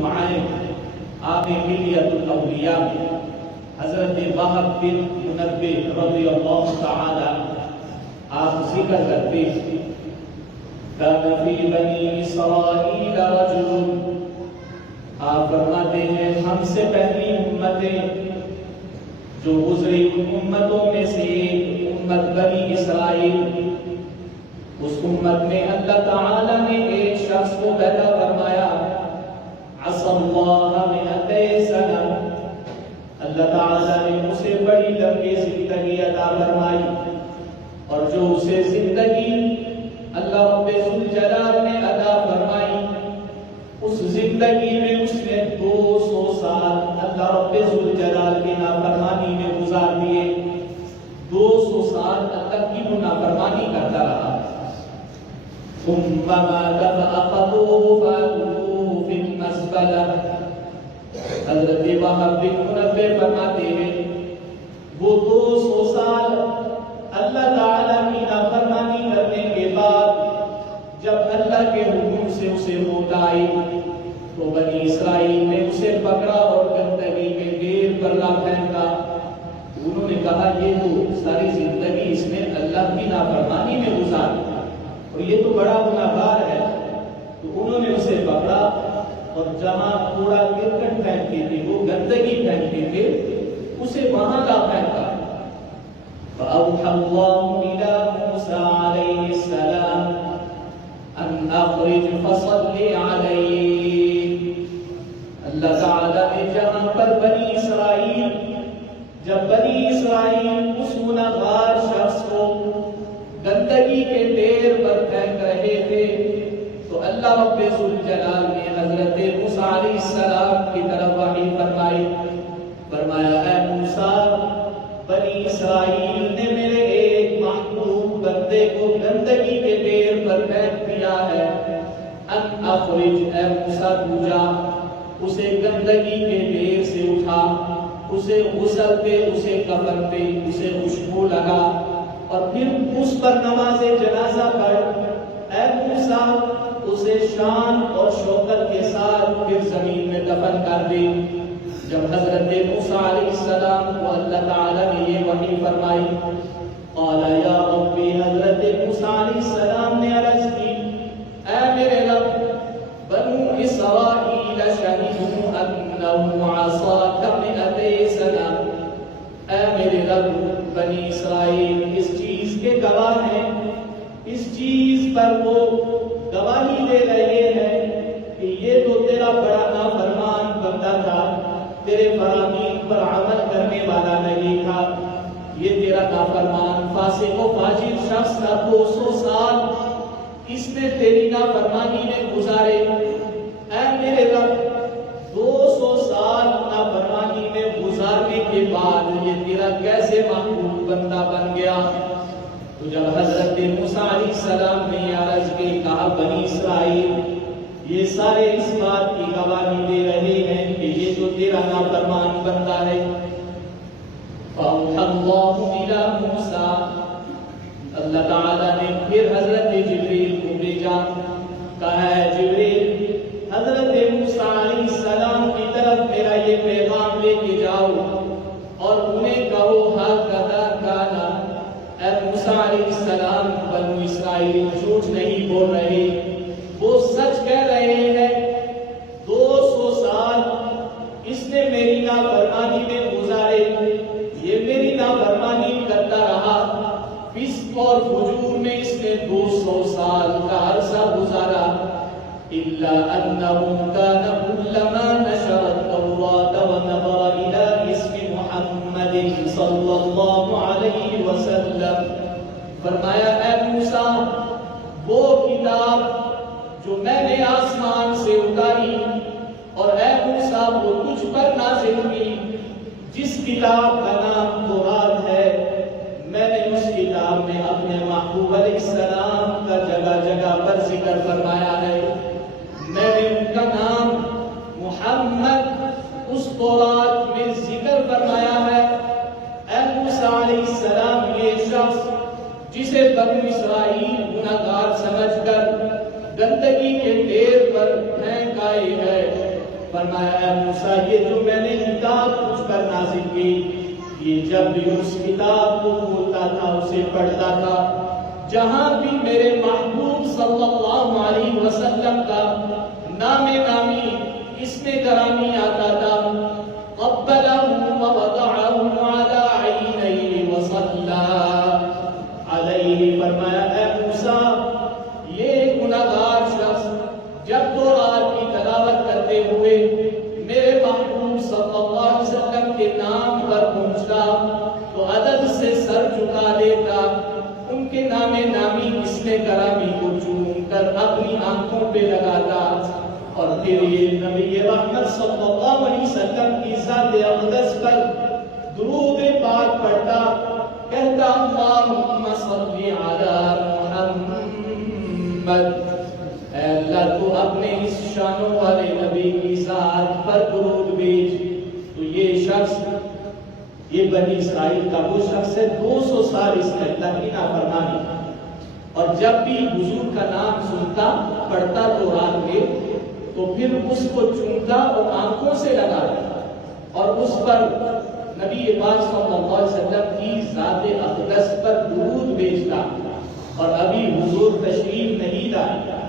نعیم آپ حلیۃ الاولیاء میں حضرت وہب بن منبہ رضی اللہ تعالی آپ ذکر کرتے ہیں کان فی بنی اسرائیل رجل، آپ فرماتے ہیں ہم سے پہلی امتیں جو گزری ان امتوں میں سے ایک امت بنی اسرائیل، اس امت میں اللہ تعالی نے ایک شخص کو پیدا فرمایا عصى اللہ مئتي سنہ، اللہ تعالی نے اسے بڑی لمبی زندگی عطا فرمائی، اور جو اسے زندگی اللہ رب ذوالجلال نے عطا فرمائی اس زندگی میں اس نے 200 سال اللہ رب ذوالجلال کی نافرمانی میں گزار دیے، 200 سال اللہ کی وہ نافرمانی کرتا رہا۔ ثم مات فأخذوه فألقوه في المزبلة، حضرت وہب بن منبہ فرماتے ہیں وہ 200 سال اللہ تعالیٰ کی نافرمانی کرنے کے بعد جب اللہ کے حکم سے اسے موت آئی تو بنی اسرائیل نے اسے پکڑا اور گندگی کے ڈھیر پر لا پھینکا۔ انہوں نے کہا یہ تو ساری زندگی اس نے اللہ کی نافرمانی میں گزار دی اور یہ تو بڑا گناہگار ہے، تو انہوں نے اسے پکڑا اور جہاں کوڑا کرکٹ پھینکتے تھے وہ گندگی پھینکتے تھے اسے وہاں لا پھینکا۔ فأوحى الله إلى موسى عليه السلام أن أخرج فصل عليه، اللہ تعالیٰ نے جہاں پر بنی اسرائیل جب بنی اسرائیل اس گناہگار شخص کو گندگی کے ڈھیر پر پھینک رہے تھے تو اللہ رب ذوالجلال نے حضرت موسیٰ علیہ السلام کی طرف وحی فرمائی، فرمایا اے موسیٰ بنی اسرائیل نے میرے ایک محبوب بندے کو گندگی کے ڈھیر پر پھینک دیا ہے، ان اخرج اے موسیٰ تو جا اسے گندگی کے ڈھیر سے اٹھا، اسے غسل دے، اسے کفن دے، اسے خوشبو لگا اور پھر اس پر نماز جنازہ پڑھ، اے موسیٰ اسے شان اور شوکت کے ساتھ پھر زمین میں دفن کر دے۔ جب حضرت موسیٰ علیہ السلام کو اللہ تعالیٰ نے یہ وحی فرمائی، قال یا ربی، حضرت موسیٰ علیہ السلام نے عرض کی اے میرے رب بنو اسرائیل شہدوا انہ عصاک 100 سنہ، اے میرے رب بنی اسرائیل اس چیز کے گواہ ہیں، اس چیز پر وہ گواہی دے رہے ہیں کہ یہ تو تیرا بڑا نافرمان بندہ تھا، تیرے فرامین پر عمل کرنے والا نہیں تھا، یہ تیرا نافرمان فاسق و فاجر شخص تھا، 200 سال اس نے تیری نافرمانی میں گزارے، اے میرے رب 200 سال نافرمانی میں گزارنے کے بعد یہ تیرا کیسے محبوب بندہ بن گیا؟ تو جب حضرت موسیٰ علیہ السلام نے یہ عرض کی، کہا بنی اسرائیل یہ سارے اس بات کی گواہی دے رہے ہیں کہ یہ جو تیرا نافرمان بندہ ہے۔ فَأَوْحَى اللَّهُ إِلَى مُوسَىٰ، اللہ تعالیٰ نے پھر حضرت جبریل کو بھیجا، کہا ہے جبریل حضرت موسیٰ علیہ السلام کی طرف میرا یہ پیغام لے کے جاؤ اور انہیں کہو ہَكَذَا كَانَ، اے موسیٰ علیہ السلام بنو اسرائیل جھوٹ نہیں بول رہے، وہ سچ کہہ رہے ہیں، 200 سال اس نے میری نافرمانی میں گزارے، یہ میری نافرمانی کرتا رہا، فسق اور فجور میں اس نے 200 سال کا عرصہ گزارا، إِلَّا أَنَّهُ كَانَ كُلَّمَا نَشَرَ التَّوْرَاةَ وَنَظَرَ إِلَى اسْمِ مُحَمَّدٍ صلی اللہ علیہ وسلم، فرمایا اے موسیٰ وہ کتاب جو میں نے آسمان سے اتاری اور اے موسیٰ وہ تجھ پر نازل کی، جس کتاب کا نام تورات ہے، میں نے اس کتاب میں اپنے محبوب علیہ السلام کا جگہ جگہ پر ذکر فرمایا ہے، میں نے ان کا نام محمد اس تورات میں ذکر فرمایا ہے۔ اے موسیٰ علیہ السلام یہ شخص جسے بنو اسرائیل گناہگار سمجھ کر گندگی کے ڈھیر پر پھینک آئی ہے، فرمایا اے موسیٰ یہ جو میں نے کتاب تجھ پر نازل کی یہ جب بھی اس کتاب کو کھولتا تھا اسے پڑھتا تھا جہاں بھی میرے محبوب صلی اللہ علیہ وسلم کا نام نامی اسم گرامی آتا تھا قبلہ ووضعہ علی عینیہ وصلی علیہ فرمایا اے موسیٰ یہ گناہگار شخص جب دو رات کی تلاوت کرتے ہوئے میرے محبوب صلی اللہ علیہ وسلم کے نام پر پہنچتا تو ادب سے سر جھکا لیتا ان کے نام نامی اسم گرامی کو چوم کر اپنی آنکھوں پہ لگاتا اور پھر یہ نبی رحمت صلی اللہ علیہ وسلم کی ذات اقدس پر درود پاک پڑھتا کہتا اللہم صلی علی محمد اے اللہ تو اپنے اس شانوں والے نبی کی ذات پر درود بھیج تو یہ شخص یہ بنی اسرائیل کا وہ شخص ہے 200 سال اس نے اللہ کی نافرمانی اور جب بھی حضور کا نام سنتا پڑھتا تو رات میں تو پھر اس کو چومتا اور آنکھوں سے لگاتا اور اس پر نبی پاک صلی اللہ علیہ وسلم کی ذات اقدس پر درود بھیجتا اور ابھی حضور تشریف نہیں لائے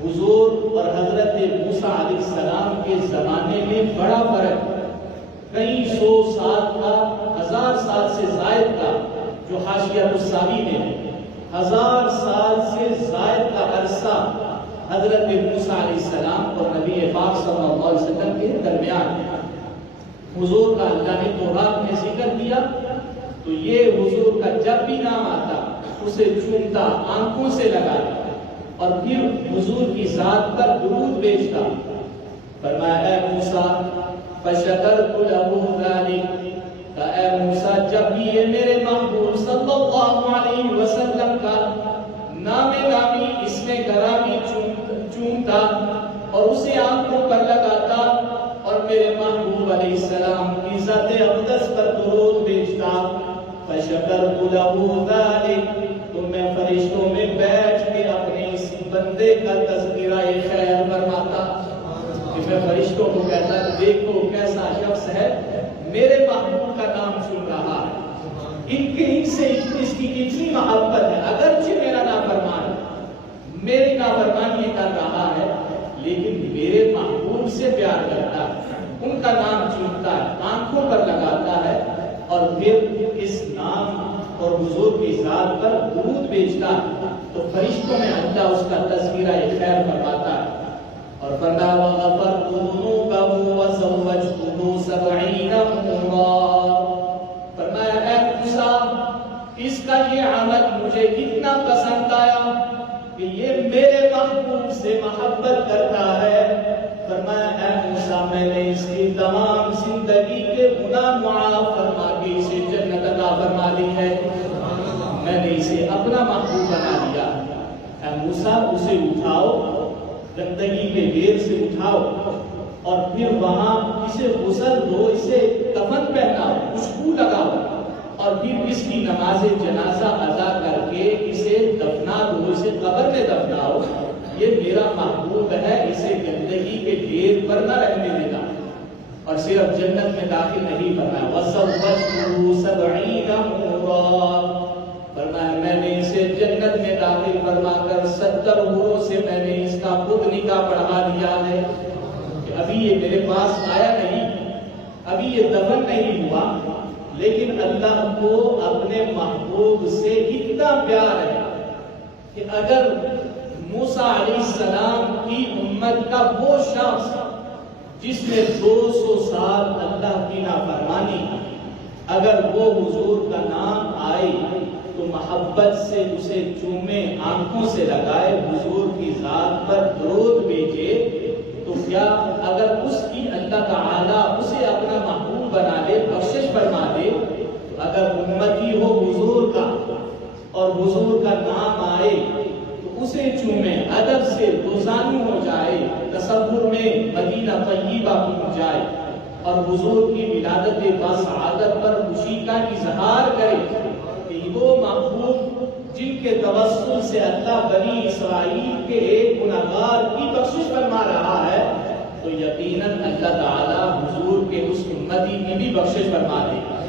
حضور اور حضرت موسیٰ علیہ السلام کے زمانے میں بڑا فرق کئی 100 سال کا 1000 سال سے زائد کا جو حاشیۃ الساوی میں 1000 سال سے زائد کا عرصہ حضرت موسیٰ علیہ السلام اور نبی پاک صلی اللہ علیہ وسلم کے درمیان حضور کا اللہ نے تورات میں ذکر کیا تو یہ حضور کا جب بھی نام آتا اسے چومتا آنکھوں سے لگاتا اور پھر حضور کی ذات پر درود بھیجتا فرمایا اے موسیٰ فشکرت لہ ذلک کہ اے موسیٰ جب بھی یہ میرے محبوب صلی اللہ علیہ وسلم کا نام نامی اسم گرامی چومتا اور اسے آنکھوں پر لگاتا اور میرے محبوب علیہ السلام کی ذات اقدس پر درود بھیجتا فشکرت لہ ذلک تو میں فرشتوں میں بیٹھ کے اپنے اس بندے کا تذکرہ خیر فرماتا کہ میں فرشتوں کو کہتا دیکھو کیسا شخص ہے میرے محبوب کا نام سن رہا ہے ان سے اس کی اتنی محبت ہے اگرچہ میرا نافرمان میری نافرمانی کر رہا ہے لیکن میرے محبوب سے پیار کرتا ہے ان کا نام چنتا ہے آنکھوں پر لگاتا ہے اور پھر اس نام اور حضور کی ذات پر درود بھیجتا تو فرشتوں میں اللہ اس کا تذکرہ خیر فرماتا ہے اور فرمایا وغفرت ذنوبه وزوجته 70 حورا فرمایا اے موسیٰ اس کا یہ عمل مجھے اتنا پسند آیا کہ یہ میرے محبوب سے محبت کرتا ہے فرمایا اے موسیٰ میں نے اس کی تمام زندگی کے گناہ معاف فرما کے اسے جنت عطا فرما دی ہے میں نے اسے اپنا محبوب بنا دیا اے موسیٰ اسے اٹھاؤ گندگی کے ڈھیر سے اٹھاؤ اور پھر وہاں اسے غسل دو اسے کفن پہناؤ خوشبو لگاؤ اور پھر اس کی نماز جنازہ ادا کر کے اسے دفنا دو اسے قبر میں دفناؤ یہ میرا محبوب ہے اسے گندگی کے ڈھیر پر نہ رہنے دینا اور صرف جنت میں داخل نہیں فرمایا وَزَوَّجْتُهُ 70 حورا فرمایا میں نے اسے جنت میں داخل فرما کر 70 حوروں سے میں نے اس کا خود نکاح پڑھا دیا ہے کہ ابھی یہ میرے پاس آیا نہیں ابھی یہ دفن نہیں ہوا لیکن اللہ کو اپنے محبوب سے اتنا پیار ہے کہ اگر موسیٰ علیہ السلام کی امت کا وہ شخص جس نے 200 سال اللہ کی نافرمانی اگر وہ حضور کا نام آئے تو محبت سے اسے چومے آنکھوں سے لگائے حضور کی ذات پر درود بھیجے تو کیا اگر اس کی اللہ تعالی اسے اپنا محبوب بنا لے بخشش فرما دے تو اگر امتی ہو حضور کا اور حضور کا نام آئے تو اسے چومے ادب سے دوزانو ہو جائے تصور میں مدینہ طیبہ پہنچ جائے اور حضور کی ولادت باسعادت پر خوشی کا اظہار کرے کہ وہ محبوب جن کے توسل سے اللہ بنی اسرائیل کے ایک گناہگار کی بخشش فرما رہا ہے تو یقیناً اللہ تعالیٰ حضور کے اس امتی کی بھی بخشش فرما دے گا۔